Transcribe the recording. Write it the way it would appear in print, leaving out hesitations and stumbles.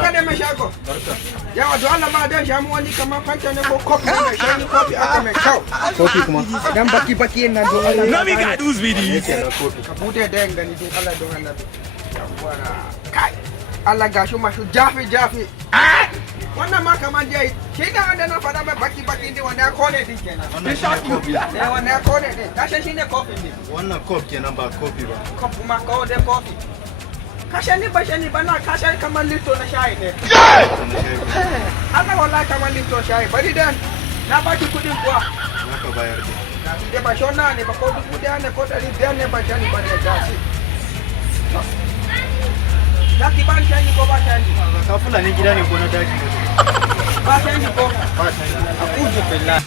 barka da mai shago yawa don Allah ma dan shamu wani kamar fanta ne ko kofi ne shani kofi aka mai kyau kofi kuma dan baki nan don Allah no me ga dus bidi ka bude da gani don Allah don Allah yawa kai Allah gashi masu jafi wannan ma kamar dai shi da wanda na fada mai baki din wanda ya kone din kenan wannan kofi ne wanda ya kone din kashe shi ne kofi ne wannan kofi kenan ba kofi ba kofi ma ko da kofi kashe ni ba na kashe kamar lito na shayi ne Allah wallahi kamar lito shayi bari dan na baki kudin kuwa naka bayar da ba shona ne ba ko dubu da ne ko 500 ne ba shani ba da gashi Zaki ban shani ko ba shani? Ka Fulani gida ne ko na daji ne? Ba shani ko? Ba shani. A'udhu billah.